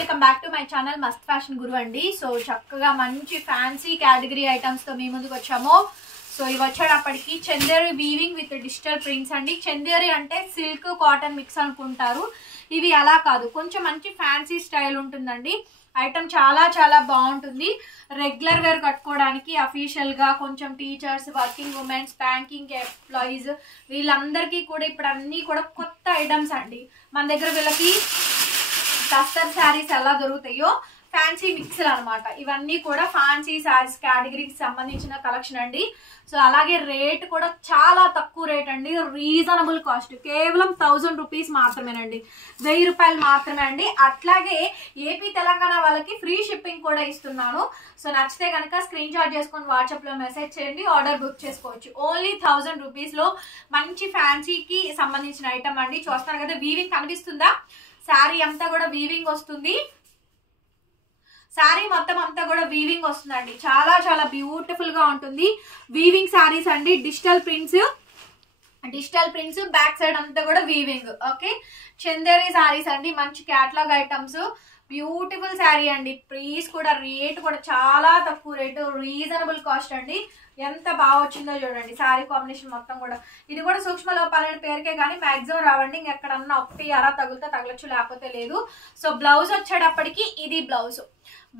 Welcome back to my channel మస్త్ fashion గురు అండి. So చక్కగా మంచి ఫ్యాన్సీ కేటగిరీ ఐటమ్స్ తో మీ ముందుకు వచ్చాము. సో ఇవి వచ్చేటప్పటికి Chanderi weaving with digital prints అండి. చందేరి అంటే సిల్క్ కాటన్ మిక్స్ అనుకుంటారు, ఇవి అలా కాదు, కొంచెం మంచి ఫ్యాన్సీ స్టైల్ ఉంటుందండి. ఐటమ్ చాలా చాలా బాగుంటుంది. రెగ్యులర్ వేర్ కట్టుకోవడానికి, అఫీషియల్ గా కొంచెం teachers, working women's, banking employees వీళ్ళందరికీ కూడా ఇప్పుడు అన్ని కూడా కొత్త ఐటమ్స్ అండి. మన దగ్గర వీళ్ళకి కస్టర్ శారీస్ ఎలా దొరుకుతాయో ఫ్యాన్సీ మిక్సర్ అనమాట. ఇవన్నీ కూడా ఫ్యాన్సీ శారీస్ కేటగిరీకి సంబంధించిన కలెక్షన్ అండి. సో అలాగే రేట్ కూడా చాలా తక్కువ రేట్ అండి, రీజనబుల్ కాస్ట్, కేవలం 1000 రూపీస్ మాత్రమేనండి, 1000 రూపాయలు మాత్రమే అండి. అట్లాగే ఏపీ తెలంగాణ వాళ్ళకి ఫ్రీ షిప్పింగ్ కూడా ఇస్తున్నాను. సో నచ్చితే కనుక స్క్రీన్ షాట్ చేసుకొని వాట్సాప్ లో మెసేజ్ చేయండి, ఆర్డర్ బుక్ చేసుకోవచ్చు. ఓన్లీ 1000 రూపీస్ లో మంచి ఫ్యాన్సీకి సంబంధించిన ఐటమ్ అండి. చూస్తారు కదా, వీవింగ్ కనిపిస్తుందా? శారీ అంతా కూడా వీవింగ్ వస్తుంది, శారీ మొత్తం అంతా కూడా వీవింగ్ వస్తుందండి. చాలా చాలా బ్యూటిఫుల్ గా ఉంటుంది. వీవింగ్ శారీస్ అండి, డిజిటల్ ప్రింట్స్ బ్యాక్ సైడ్ అంతా కూడా వీవింగ్. ఓకే, చందేరి శారీస్ అండి, మంచి క్యాటలాగ్ ఐటమ్స్, బ్యూటిఫుల్ శారీ అండి. ప్రైస్ కూడా, రేట్ కూడా చాలా తక్కువ రేటు, రీజనబుల్ కాస్ట్ అండి. ఎంత బాగా వచ్చిందో చూడండి శారీ కాంబినేషన్ మొత్తం కూడా. ఇది కూడా సూక్ష్మ లోపాలైన పేరుకే కానీ మాక్సిమం రావండి, ఇంకెక్కడన్నా ఒకటి అరా తగులితే తగలచ్చు, లేకపోతే లేదు. సో బ్లౌజ్ వచ్చేటప్పటికి ఇది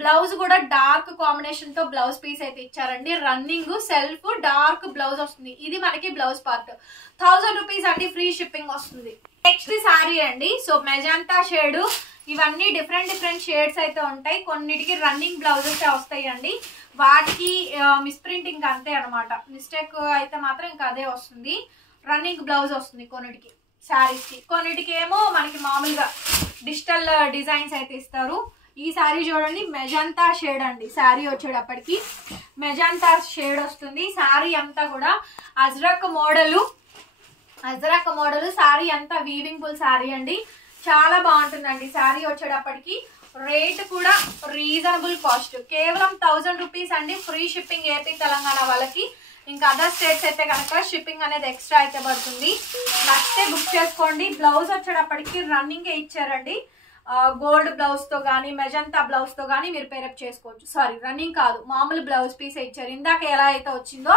బ్లౌజ్ కూడా డార్క్ కాంబినేషన్ తో బ్లౌజ్ పీస్ అయితే ఇచ్చారండి. రన్నింగ్ సెల్ఫ్ డార్క్ బ్లౌజ్ వస్తుంది. ఇది మనకి బ్లౌజ్ పార్ట్. 1000 రూపీస్ అండి, ఫ్రీ షిప్పింగ్ వస్తుంది. నెక్స్ట్ శారీ అండి. సో మెజంతా షేడ్, ఇవన్నీ డిఫరెంట్ షేడ్స్ అయితే ఉంటాయి. కొన్నిటికి రన్నింగ్ బ్లౌజెస్ వస్తాయి అండి, వాటికి మిస్ప్రింటింగ్ అంతే అనమాట. మిస్టేక్ అయితే మాత్రం ఇంకా అదే వస్తుంది. రన్నింగ్ బ్లౌజ్ వస్తుంది కొన్నిటికి శారీస్ కి, కొన్నిటికి ఏమో మనకి మామూలుగా డిజిటల్ డిజైన్స్ అయితే ఇస్తారు. ఈ శారీ చూడండి, మెజంతా షేడ్ అండి. శారీ వచ్చేటప్పటికి మెజంతా షేడ్ వస్తుంది. శారీ అంతా కూడా అజ్రక్ మోడల్ శారీ అంతా వీవింగ్ ఫుల్ శారీ అండి. చాలా బాగుంటుందండి శారీ వచ్చేటప్పటికి. రేట్ కూడా రీజనబుల్ కాస్ట్, కేవలం 1000 రూపీస్ అండి, ఫ్రీ షిప్పింగ్ ఏపీ తెలంగాణ వాళ్ళకి. ఇంకా అదర్ స్టేట్స్ అయితే కనుక షిప్పింగ్ అనేది ఎక్స్ట్రా అయితే పడుతుంది. నచ్చితే బుక్ చేసుకోండి. బ్లౌజ్ వచ్చేటప్పటికి రన్నింగ్ ఇచ్చారండి. గోల్డ్ బ్లౌజ్ తో గానీ, మెజంతా బ్లౌజ్ తో గానీ మీరు పేరప్ చేసుకోవచ్చు. సారీ, రన్నింగ్ కాదు, మామూలు బ్లౌజ్ పీస్ ఇచ్చారు. ఇందాక ఎలా అయితే వచ్చిందో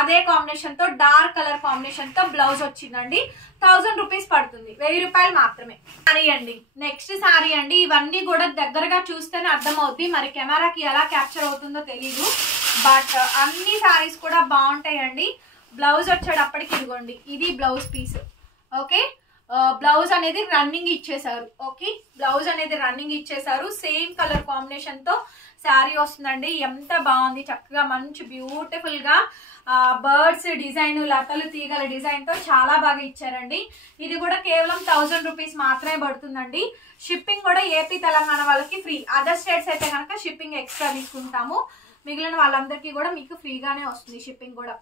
అదే కాంబినేషన్ తో, డార్క్ కలర్ కాంబినేషన్ తో బ్లౌజ్ వచ్చిందండి. 1000 రూపీస్ పడుతుంది, 1000 రూపాయలు మాత్రమే. శారీ అండి, నెక్స్ట్ శారీ అండి. ఇవన్నీ కూడా దగ్గరగా చూస్తేనే అర్థం అవుద్ది, మరి కెమెరాకి ఎలా క్యాప్చర్ అవుతుందో తెలీదు, బట్ అన్ని శారీస్ కూడా బాగుంటాయండి. బ్లౌజ్ వచ్చేటప్పటికి ఇదిగోండి, ఇది బ్లౌజ్ పీస్. ఓకే, బ్లౌజ్ అనేది రన్నింగ్ ఇచ్చేసారు. ఓకే, బ్లౌజ్ అనేది రన్నింగ్ ఇచ్చేసారు. సేమ్ కలర్ కాంబినేషన్ తో శారీ వస్తుందండి. ఎంత బాగుంది, చక్కగా మంచి బ్యూటిఫుల్ గా బర్డ్స్ డిజైన్, లతలు తీగల డిజైన్ తో చాలా బాగా ఇచ్చారండి. ఇది కూడా కేవలం 1000 రూపీస్ మాత్రమే పడుతుందండి. షిప్పింగ్ కూడా ఏపీ తెలంగాణ వాళ్ళకి ఫ్రీ. అదర్ స్టేట్స్ అయితే కనుక షిప్పింగ్ ఎక్స్ట్రా తీసుకుంటాము, మిగిలిన వాళ్ళందరికీ కూడా మీకు ఫ్రీగానే వస్తుంది షిప్పింగ్ కూడా.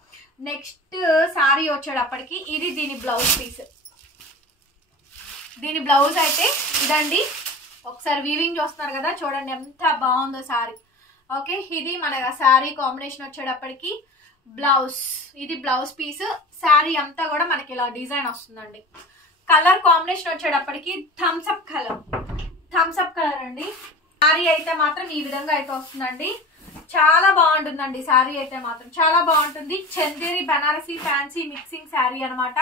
నెక్స్ట్ శారీ వచ్చేటప్పటికి ఇది దీని బ్లౌజ్ పీస్. దీని బ్లౌజ్ అయితే ఇదండి. ఒకసారి వీవింగ్ చూస్తున్నారు కదా, చూడండి ఎంత బాగుందో శారీ. ఓకే, ఇది మన శారీ కాంబినేషన్ వచ్చేటప్పటికి బ్లౌజ్, ఇది బ్లౌజ్ పీస్. శారీ అంతా కూడా మనకి ఇలా డిజైన్ వస్తుందండి. కలర్ కాంబినేషన్ వచ్చేటప్పటికి థమ్స్ అప్ కలర్ అండి. శారీ అయితే మాత్రం ఈ విధంగా అయితే వస్తుందండి. చాలా బాగుంటుందండి శారీ అయితే మాత్రం, చాలా బాగుంటుంది. చందేరి బనారసి ఫ్యాన్సీ మిక్సింగ్ శారీ అనమాట.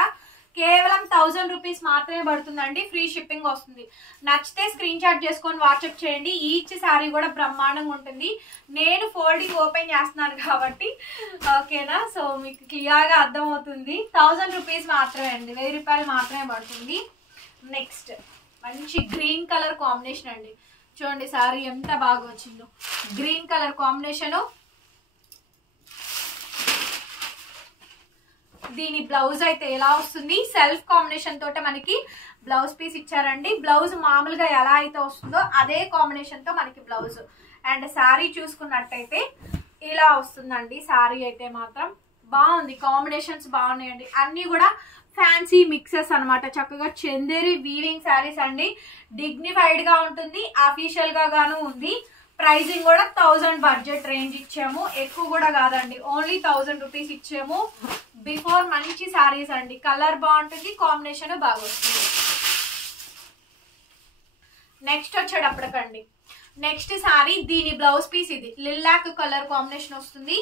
కేవలం 1000 రూపీస్ మాత్రమే పడుతుందండి, ఫ్రీ షిప్పింగ్ వస్తుంది. నచ్చితే స్క్రీన్ షాట్ చేసుకొని వాట్సాప్ చేయండి. ఈచ్ శారీ కూడా బ్రహ్మాండంగా ఉంటుంది. నేను ఫోల్డింగ్ ఓపెన్ చేస్తున్నాను కాబట్టి ఓకేనా, సో మీకు క్లియర్ గా అర్థం అవుతుంది. 1000 రూపీస్ మాత్రమే అండి, 1000 రూపాయలు మాత్రమే పడుతుంది. నెక్స్ట్ మంచి గ్రీన్ కలర్ కాంబినేషన్ అండి. చూడండి శారీ ఎంత బాగా వచ్చిందో, గ్రీన్ కలర్ కాంబినేషన్. దీని బ్లౌజ్ అయితే ఎలా వస్తుంది, సెల్ఫ్ కాంబినేషన్ తోటే మనకి బ్లౌజ్ పీస్ ఇచ్చారండి. బ్లౌజ్ మామూలుగా ఎలా అయితే వస్తుందో అదే కాంబినేషన్ తో మనకి బ్లౌజ్. అండ్ శారీ చూసుకున్నట్టయితే ఇలా వస్తుందండి. శారీ అయితే మాత్రం బాగుంది, కాంబినేషన్స్ బాగున్నాయండి. అన్ని కూడా ఫ్యాన్సీ మిక్సెస్ అనమాట. చక్కగా చందేరి వీవింగ్ శారీస్ అండి. డిగ్నిఫైడ్ గా ఉంటుంది, అఫీషియల్ గా గాను ఉంది. ప్రైజింగ్ కూడా 1000 బడ్జెట్ రేంజ్ ఇచ్చాము, ఎక్కువ కూడా కాదండి, ఓన్లీ 1000 రూపీస్ ఇచ్చాము. బిఫోర్ మంచి శారీస్ అండి, కలర్ బాగుంటుంది, కాంబినేషన్ బాగా వస్తుంది. నెక్స్ట్ వచ్చేటప్పటికండి నెక్స్ట్ సారీ దీని బ్లౌజ్ పీస్ ఇది లిల్లాక్ కలర్ కాంబినేషన్ వస్తుంది.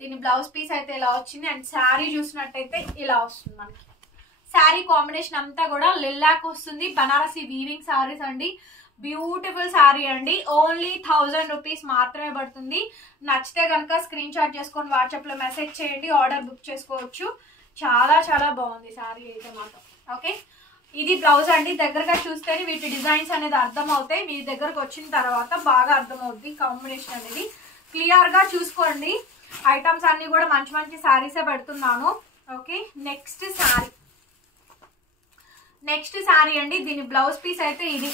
దీని బ్లౌజ్ పీస్ అయితే ఇలా వచ్చింది అండ్ శారీ చూసినట్టయితే ఇలా వస్తుంది. మనకి శారీ కాంబినేషన్ అంతా కూడా లిల్లాక్ వస్తుంది. బనారసి వీవింగ్ సారీస్ అండి. బ్యూటిఫుల్ శారీ అండి. ఓన్లీ 1000 రూపీస్ మాత్రమే పడుతుంది. నచ్చితే కనుక స్క్రీన్ షాట్ చేసుకొని వాట్సాప్ లో మెసేజ్ చేయండి, ఆర్డర్ బుక్ చేసుకోవచ్చు. చాలా చాలా బాగుంది శారీ అయితే మాత్రం. ఓకే, ఇది బ్లౌజ్ అండి. దగ్గరగా చూస్తేనే వీటి డిజైన్స్ అనేది అర్థం అవుతాయి. మీ దగ్గరకు వచ్చిన తర్వాత బాగా అర్థం అవుతుంది కాంబినేషన్ అనేది. క్లియర్ గా చూసుకోండి. ఐటమ్స్ అన్ని కూడా మంచి మంచి శారీసే పెడుతున్నాను. ఓకే, నెక్స్ట్ శారీ అండి. దీని బ్లౌజ్ పీస్ అయితే ఇది.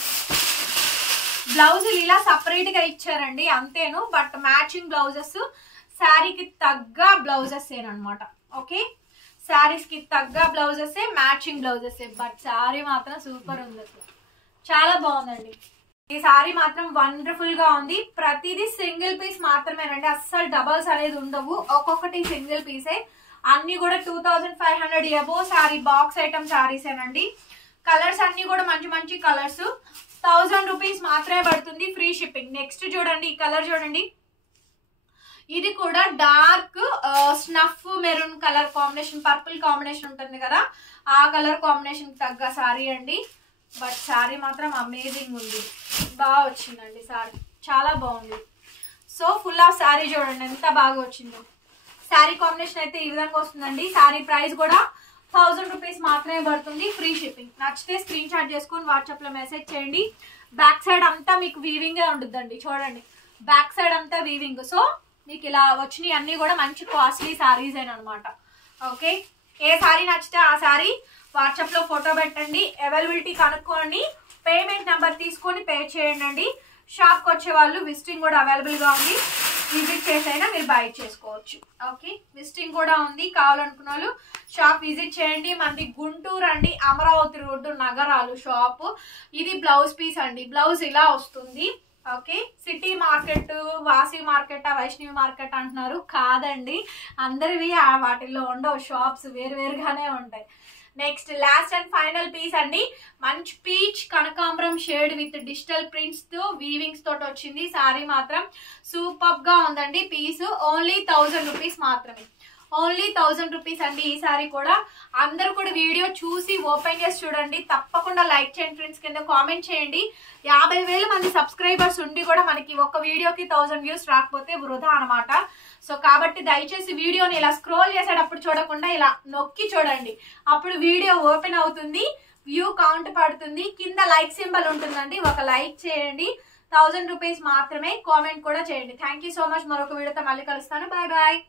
బ్లౌజ్ ఇలా సపరేట్ గా ఇచ్చారండి అంతేను, బట్ మ్యాచింగ్ బ్లౌజెస్ శారీకి తగ్గ బ్లౌజెస్ ఏనమాట. ఓకే, శారీస్ కి తగ్గ blouses matching blouses, but sari మాత్రం సూపర్ ఉంది. చాలా బాగుందండి. ఈ శారీ మాత్రం వండర్ఫుల్ గా ఉంది. ప్రతిదీ సింగిల్ పీస్ మాత్రమేనండి, అస్సలు డబల్స్ అనేది ఉండవు. ఒక్కొక్కటి సింగిల్ పీసే. అన్ని కూడా 2500 అబో శారీ బాక్స్ ఐటమ్ శారీస్ ఏనండి. కలర్స్ అన్ని కూడా మంచి మంచి కలర్స్. 1000 రూపీస్ మాత్రమే పడుతుంది, ఫ్రీ షిప్పింగ్. నెక్స్ట్ చూడండి, ఈ కలర్ చూడండి. ఇది కూడా dark snuff maroon colour combination, purple combination ఉంటుంది కదా, ఆ కలర్ కాంబినేషన్ తగ్గ శారీ అండి. బట్ శారీ మాత్రం అమేజింగ్ ఉంది, బాగా వచ్చిందండి శారీ, చాలా బాగుంది. సో ఫుల్ ఆఫ్ శారీ చూడండి ఎంత బాగా వచ్చిందో. శారీ కాంబినేషన్ అయితే ఈ విధంగా వస్తుందండి. శారీ ప్రైస్ కూడా 1000 రూపీస్ మాత్రమే పడుతుంది, ఫ్రీ షిప్పింగ్. నచ్చితే స్క్రీన్ షాట్ చేసుకొని వాట్సాప్ లో మెసేజ్ చేయండి. బ్యాక్ సైడ్ అంతా మీకు వీవింగే ఉంటుందండి. చూడండి, బ్యాక్ సైడ్ అంతా వీవింగ్. సో మీకు ఇలా వచ్చినాయి అన్ని కూడా మంచి కాస్ట్లీ శారీస్ అనమాట. ఓకే, ఏ శారీ నచ్చితే ఆ శారీ వాట్సాప్ లో ఫోటో పెట్టండి, అవైలబిలిటీ కనుక్కోండి, పేమెంట్ నెంబర్ తీసుకొని పే చేయండి. షాప్ కి వచ్చే వాళ్ళు విజిటింగ్ కూడా అవైలబుల్ గా ఉంది, విజిట్ చేసైనా మీరు బై చేసుకోవచ్చు. ఓకే, విజిటింగ్ కూడా ఉంది. కావాలనుకున్న వాళ్ళు షాప్ విజిట్ చేయండి. మనది గుంటూరు అండి, అమరావతి రోడ్డు, నగరాలు షాప్. ఇది బ్లౌజ్ పీస్ అండి. బ్లౌజ్ ఇలా వస్తుంది. ఓకే, సిటీ మార్కెట్, వాసి మార్కెట్, వైష్ణవి మార్కెట్ అంటున్నారు, కాదండి, అందరివి వాటిల్లో ఉండవు, షాప్స్ వేరువేరుగానే ఉంటాయి. Next last and final piece అండి. మంచి పీచ్ కనకాంబరం షేడ్ విత్ డిజిటల్ ప్రింట్స్ తో వీవింగ్స్ తోటి వచ్చింది. శారీ మాత్రం సూపర్ గా ఉందండి. పీస్ ఓన్లీ 1000 రూపీస్ మాత్రమే, ఓన్లీ 1000 రూపీస్ అండి. ఈ సారీ కూడా అందరూ కూడా వీడియో చూసి ఓపెన్ చేసి చూడండి. తప్పకుండా లైక్ చేయండి ఫ్రెండ్స్, కింద కామెంట్ చేయండి. 50,000 మంది సబ్స్క్రైబర్స్ ఉండి కూడా మనకి ఒక వీడియోకి 1000 వ్యూస్ రాకపోతే వృధా అనమాట. సో కాబట్టి దయచేసి వీడియోని ఇలా స్క్రోల్ చేసేటప్పుడు చూడకుండా ఇలా నొక్కి చూడండి, అప్పుడు వీడియో ఓపెన్ అవుతుంది, వ్యూ కౌంట్ పడుతుంది. కింద లైక్ సింబల్ ఉంటుందండి, ఒక లైక్ చేయండి. 1000 రూపీస్ మాత్రమే. కామెంట్ కూడా చేయండి. Thank you so much. మరొక వీడియోతో మళ్ళీ కలుస్తాను. Bye bye.